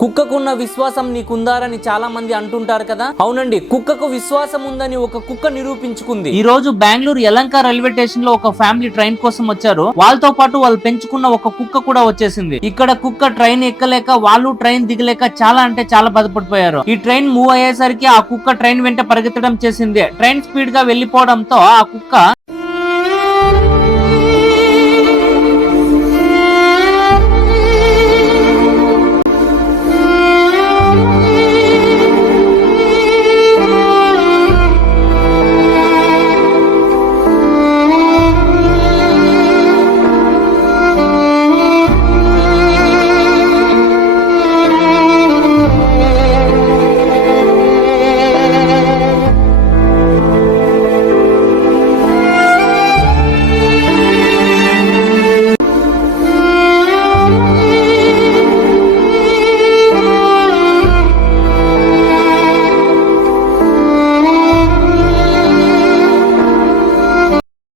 కుక్కకున్న విశ్వాసం నీకుందారని చాలా మంది అంటుంటారు కదా. అవునండి, కుక్కకు విశ్వాసం ఉందని ఒక కుక్క నిరూపించుకుంది. ఈ రోజు బెంగళూరు యలంక రైల్వే స్టేషన్ లో ఒక ఫ్యామిలీ ట్రైన్ కోసం వచ్చారు. వాళ్ళతో పాటు వాళ్ళు పెంచుకున్న ఒక కుక్క కూడా వచ్చేసింది. ఇక్కడ కుక్క ట్రైన్ ఎక్కలేక వాళ్ళు ట్రైన్ దిగలేక చాలా అంటే చాలా బాధపడిపోయారు. ఈ ట్రైన్ మూవ్ అయ్యేసరికి ఆ కుక్క ట్రైన్ వెంట పరిగెత్తడం చేసింది. ట్రైన్ స్పీడ్ గా వెళ్లిపోవడంతో ఆ కుక్క